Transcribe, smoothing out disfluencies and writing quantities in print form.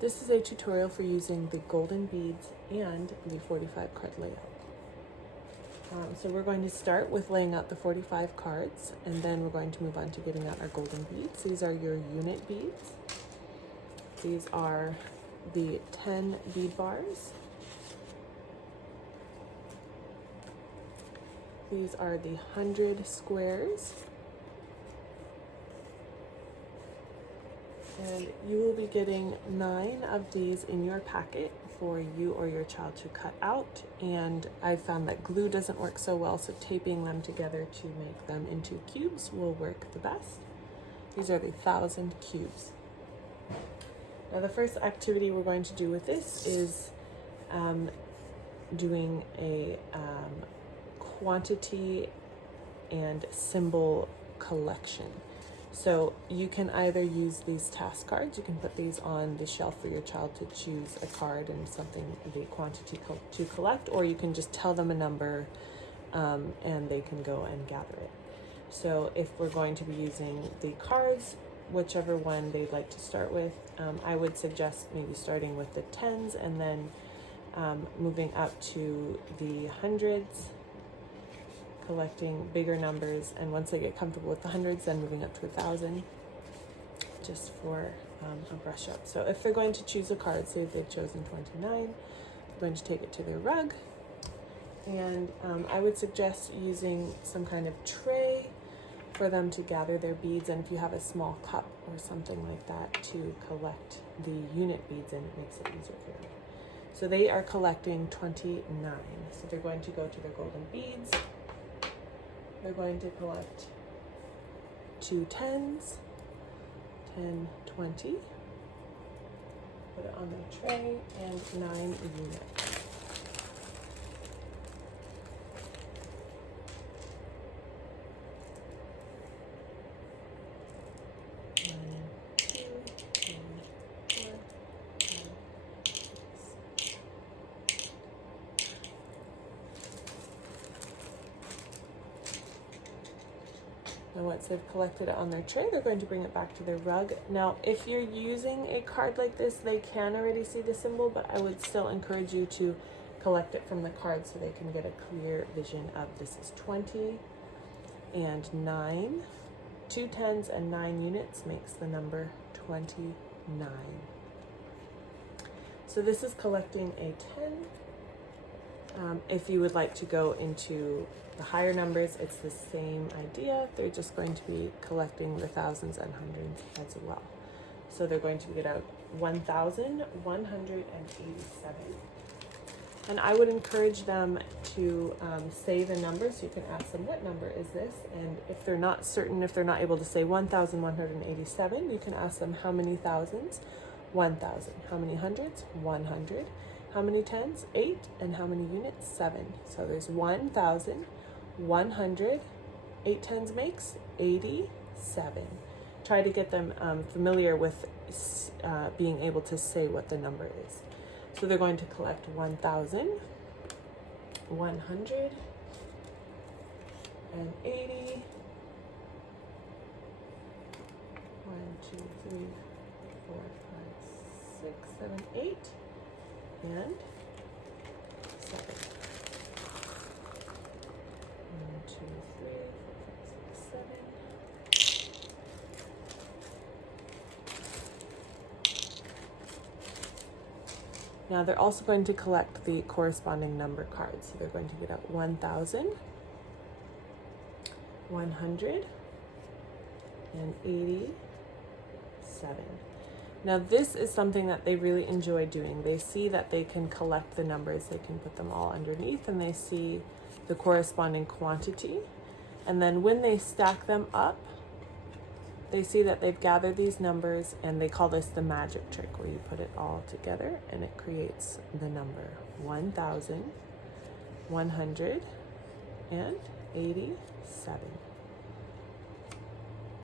This is a tutorial for using the golden beads and the 45 card layout. So we're going to start with laying out the 45 cards, and then we're going to move on to getting out our golden beads. These are your unit beads. These are the 10 bead bars. These are the 100 squares. And you will be getting 9 of these in your packet for you or your child to cut out. And I found that glue doesn't work so well, so taping them together to make them into cubes will work the best. These are the 1,000 cubes. Now the first activity we're going to do with this is doing a quantity and symbol collection. So you can either use these task cards, you can put these on the shelf for your child to choose a card and something, the quantity to collect, or you can just tell them a number and they can go and gather it. So if we're going to be using the cards, whichever one they'd like to start with, I would suggest maybe starting with the 10s and then moving up to the 100s, collecting bigger numbers, and once they get comfortable with the 100s, then moving up to 1,000, just for a brush up. So if they're going to choose a card, say they've chosen 29, they're going to take it to their rug, and I would suggest using some kind of tray for them to gather their beads, and if you have a small cup or something like that to collect the unit beads in, it makes it easier for them. So they are collecting 29, so they're going to go to their golden beads. They're going to collect 2 10s, 10, 20, put it on their tray, and 9 units. And once they've collected it on their tray, they're going to bring it back to their rug. Now, if you're using a card like this, they can already see the symbol, but I would still encourage you to collect it from the card so they can get a clear vision of this is 20 and 9. 2 10s and 9 units makes the number 29. So this is collecting a 10. If you would like to go into the higher numbers, it's the same idea. They're just going to be collecting the 1000s and 100s as well. So they're going to get out 1,187. And I would encourage them to say the number, so you can ask them, what number is this? And if they're not certain, if they're not able to say 1,187, you can ask them how many thousands? 1,000. How many hundreds? 100. How many 10s? 8. And how many units? 7. So there's 1,100. 8 10s makes 87. Try to get them familiar with being able to say what the number is. So they're going to collect 1,180. 1, 2, 3, 4, 5, 6, 7, 8. And 7. 1, 2, 3, 4, 5, 6, 7. Now they're also going to collect the corresponding number cards. So they're going to get out 1,000, 187. Now this is something that they really enjoy doing. They see that they can collect the numbers, they can put them all underneath, and they see the corresponding quantity. And then when they stack them up, they see that they've gathered these numbers, and they call this the magic trick, where you put it all together and it creates the number 1,187.